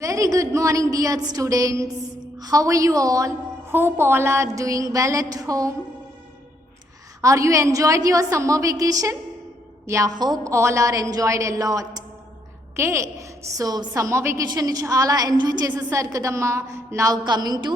Very good morning, dear students. How are you all? Hope all are doing well at home. Are you enjoyed your summer vacation? Yeah, hope all are enjoyed a lot. Okay, so summer vacation ni chaala enjoy చేసేసారు కదమ్మా. Now coming to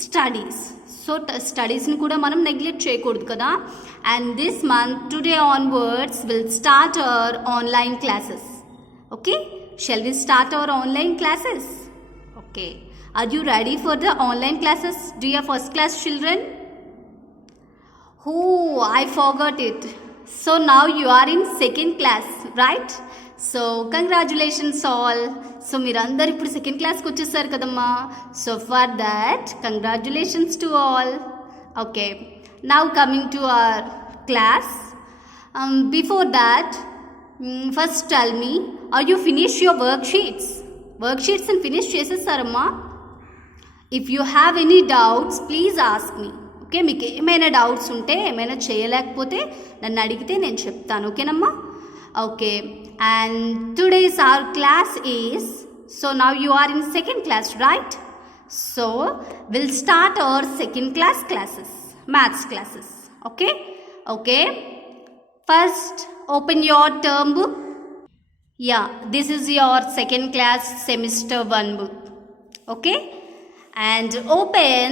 studies. So studies ni kuda manam neglect చేయకూడదు కదా. And this month today onwards will start our online classes. Okay, shall we start our online classes? Okay, are you ready for the online classes, dear first class children? Oh, I forgot it. So now you are in second class, right? So congratulations all. So మీరందరూ ఇప్పుడు second క్లాస్కి వచ్చేసారు కదమ్మా. So for that congratulations to all. Okay, now coming to our class. Before that first tell me, are you finish your worksheets అని finish చేసేసారమ్మా? If you have any doubts please ask me. Okay, మీకు ఏమైనా doubts ఉంటే ఏమైనా చేయలేకపోతే నన్ను అడిగితే నేను చెప్తాను. ఓకేనమ్మా? Okay, and today's our class is, so now you are in second class, right? So will start our second class classes, maths classes. Okay okay, first open your term book. Yeah, this is your second class semester 1 book. Okay, and open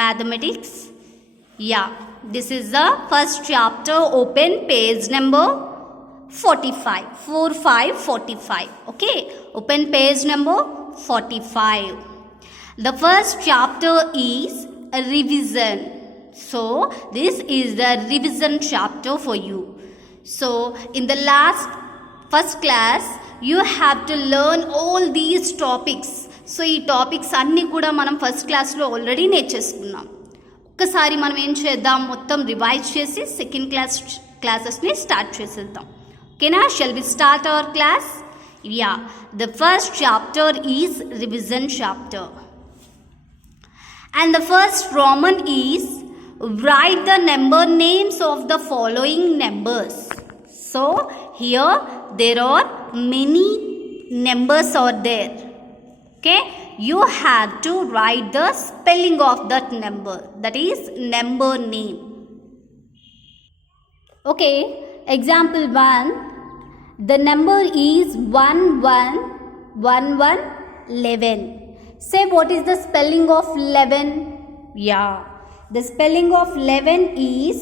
mathematics. Yeah, this is the first chapter. Open page number 45. Okay, open page number 45. The first chapter is a revision. So this is the revision chapter for you. So in the first class you have to learn all these topics. So ఈ topics అన్నీ కూడా మనం first క్లాస్లో already నేర్చేసుకున్నాం. ఒక్కసారి మనం ఏం చేద్దాం, మొత్తం రివైజ్ చేసి సెకండ్ క్లాసెస్ని స్టార్ట్ చేసేద్దాం. ఓకేనా? Shall we start our class? Yeah, the first chapter is revision chapter. And the first Roman is write the number names of the following numbers. So here there are many numbers are there. Okay, you have to write the spelling of that number, that is number name. Okay, example 1, the number is 111111. Say what is the spelling of 11? Yeah, the spelling of 11 is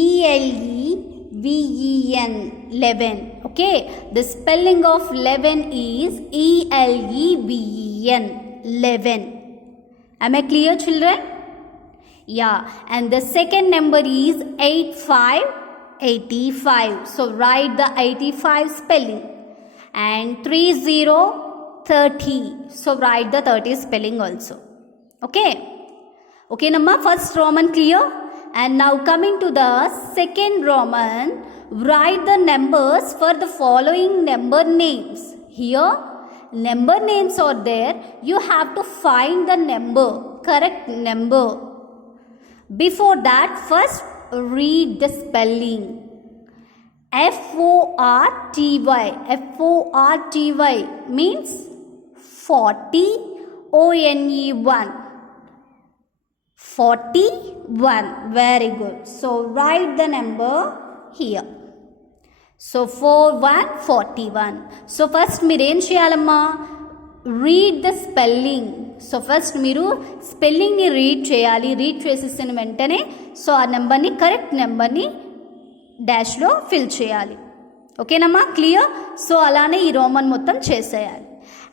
E-L-E-V-E-N, 11. Okay, the spelling of 11 is E-L-E-V-E-N, 11. Am I clear, children? Yeah, and the second number is 85. So write the 85 spelling. And 30. So write the 30 spelling also. Okay. Okay, Namma, first Roman clear? And now coming to the second Roman, write the numbers for the following number names. Here, number names are there. You have to find the number, correct number. Before that, first read the spelling. F-O-R-T-Y. F-O-R-T-Y means 40, O-N-E-1. 41. Very good. So write the number here. So 41. So first మీరు ఏం చేయాలమ్మా, read the spelling. So first మీరు స్పెల్లింగ్ని read చేయాలి. Read చేసేసిన వెంటనే so ఆ నెంబర్ని, కరెక్ట్ నెంబర్ని డాష్లో ఫిల్ చేయాలి. ఓకేనమ్మా? క్లియర్? సో అలానే ఈ రోమన్ మొత్తం చేసేయాలి.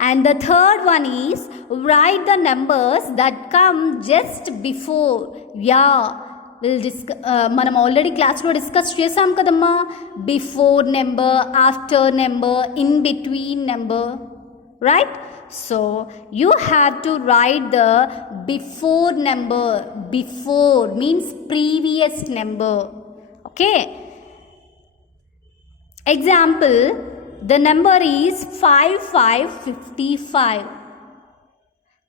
And the third one is write the numbers that come just before. Yeah, we'll మనం ఆల్రెడీ క్లాస్లో డిస్కస్ చేసాం కదమ్మా. Before number, after number, in between number, right? So you have to write the before number. Before means previous number. Okay, example, the number is 5555.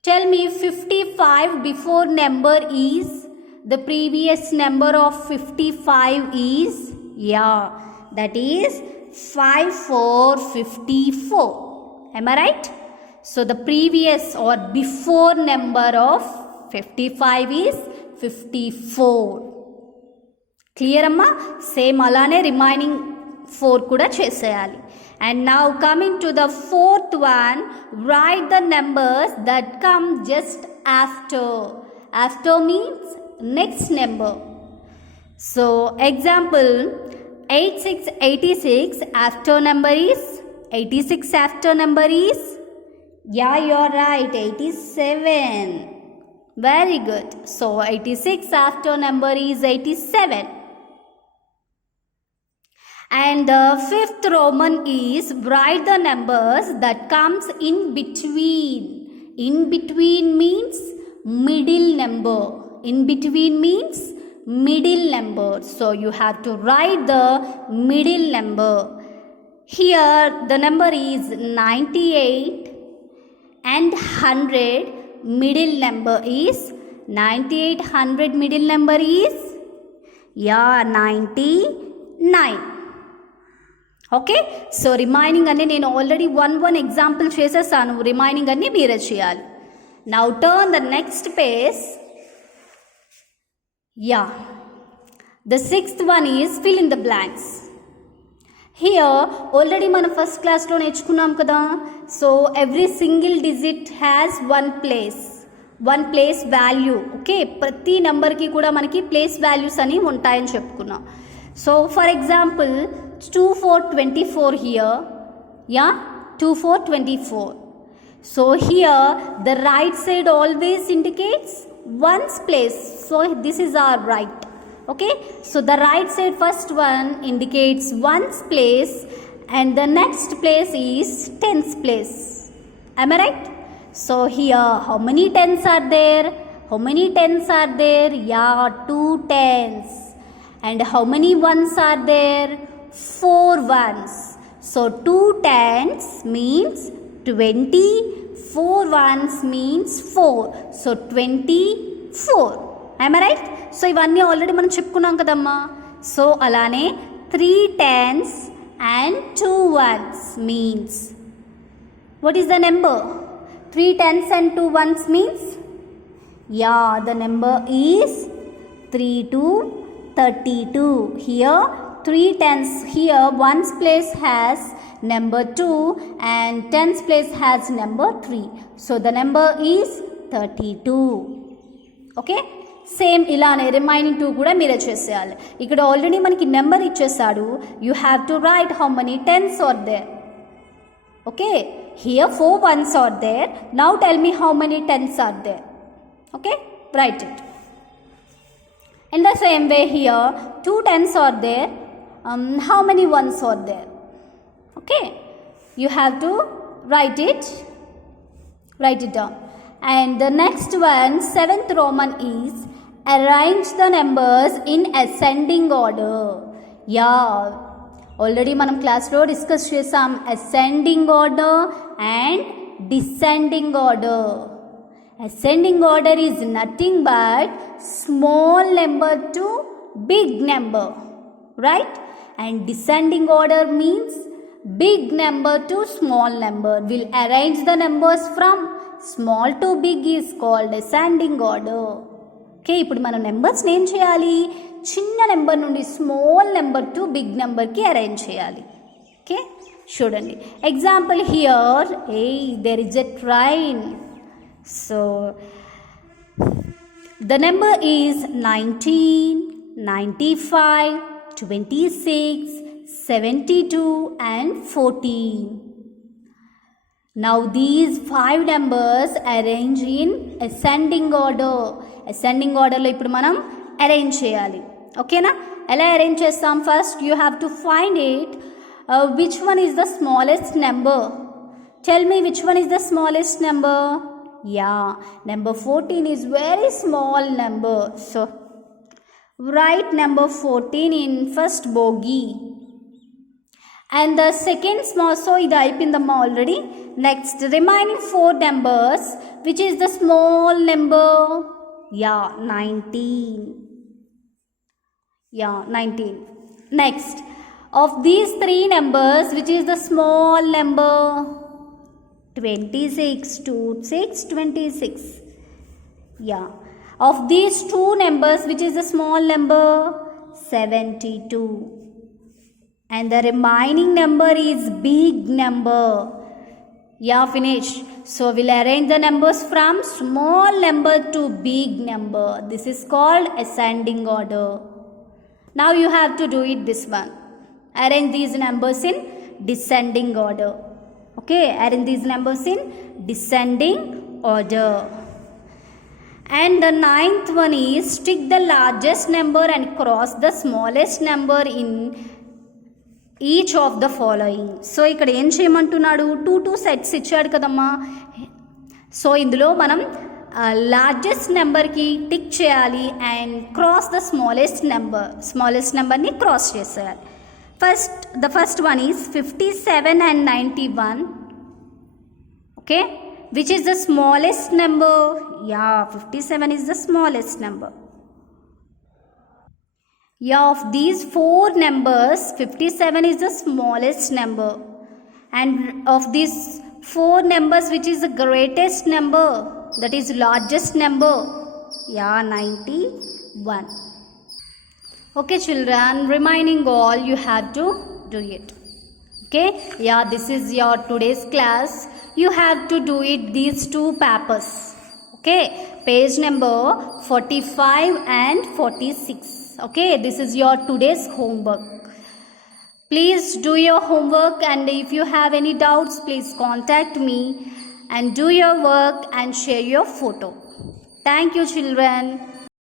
Tell me, 55 before number is, the previous number of 55 is, yeah, that is 5454. Am I right? So the previous or before number of 55 is 54. Clear amma? Same alane remaining 4 kuda cheseyali. And now coming to the fourth one, write the numbers that come just after. After means next number. So example 86, after number is 86, after number is, yeah, you are right, 87. Very good. So 86 after number is 87. And the fifth Roman is write the numbers that comes in between. In between means middle number. In between means middle number. So you have to write the middle number. Here the number is 98 and 100. Middle number is 98, 100 middle number is, yeah, 99. Okay, so remaining anni nenu already one example chesesanu, remaining anni meere cheyali. Now turn the next page. Yeah, the sixth one is fill in the blanks. Here already mana first class lo నేర్చుకున్నాం కదా. So every single digit has one place value. Okay, ప్రతి number కి కూడా మనకి place values అని ఉంటాయని చెప్పుకున్నాం. So for example 2424 here. Yeah, 2424. So here the right side always indicates one's place. So this is our right. Okay, so the right side first one indicates one's place and the next place is tens place. Am I right? So here how many tens are there? How many tens are there? Yeah, 2 tens. And how many ones are there? 4 ones. So 2 tens means 20, 4 ones means 4. So 24. Am I right? So ఇవన్నీ already మనం చెప్పుకున్నాం కదమ్మా. So అలానే 3 tens and 2 ones means, what is the number? 3 tens and 2 ones means, yeah, the number is 3 to 32. Here 3 tens, here ones place has number 2 and tens place has number 3. So the number is 32. Okay, same ఇలానే remaining 2 కూడా మీరే చేసేయాలి. ఇక్కడ already మనకి number ఇచ్చేసాడు. You have to write how many tens are there. Okay, here 4 ones are there. Now tell me how many tens are there. Okay, write it. In the same way here 2 tens are there. How many ones are there? Okay, you have to write it down. And the next one, seventh Roman is arrange the numbers in ascending order. Yeah, already మనం క్లాస్లో discuss చేసాం ascending order and descending order. Ascending order is nothing but small number to big number, right? And descending order means big number to small number. We'll arrange the numbers from small to big is called ascending order. Okay, ఇప్పుడు మనం నెంబర్స్ని ఏం చేయాలి? చిన్న number నుండి small number to big నెంబర్కి arrange చేయాలి. Okay, చూడండి example here, there is a train. So the number is 19, 95, 26, 72 and 14. Now these 5 numbers arrange in ascending order. Ascending order లో ఇప్పుడు మనం అరేంజ్ చేయాలి. ఓకేనా? ఎలా అరేంజ్ చేస్తాం? First you have to find it which one is the smallest number. Tell me which one is the smallest number. Yeah, number 14 is very small number. So write number 14 in first bogie. And the second small, so ఇది అయిపోయిందమ్మా already. Next remaining 4 numbers, which is the small number. Yeah, 19. Yeah, 19. Next, of these 3 numbers, which is the small number? 26, 2, 6, 26. Yeah. Of these two numbers, which is the small number? 72. And the remaining number is big number. Yeah, finish. So we'll arrange the numbers from small number to big number. This is called ascending order. Now you have to do it this one. Arrange these numbers in descending order. Okay, arrange these numbers in descending order. And the ninth one is stick the largest number and cross the smallest number in each of the following. So ఇక్కడ ఏం చేయమంటున్నాడు, two sets ఇచ్చాడు కదమ్మా. So ఇందులో మనం largest నెంబర్కి tick చేయాలి and cross the smallest నెంబర్ని క్రాస్ చేసేయాలి. The first one is 57 and 91. Okay, which is the smallest number? Yeah, 57 is the smallest number. Yeah, of these four numbers, 57 is the smallest number. And of these four numbers, which is the greatest number? That is largest number. Yeah, 91. Okay, children, reminding all, you have to do it. Okay, yeah, this is your today's class. You have to do it these two papers. Okay, page number 45 and 46. Okay, this is your today's homework. Please do your homework, and if you have any doubts, please contact me and do your work and share your photo. Thank you, children.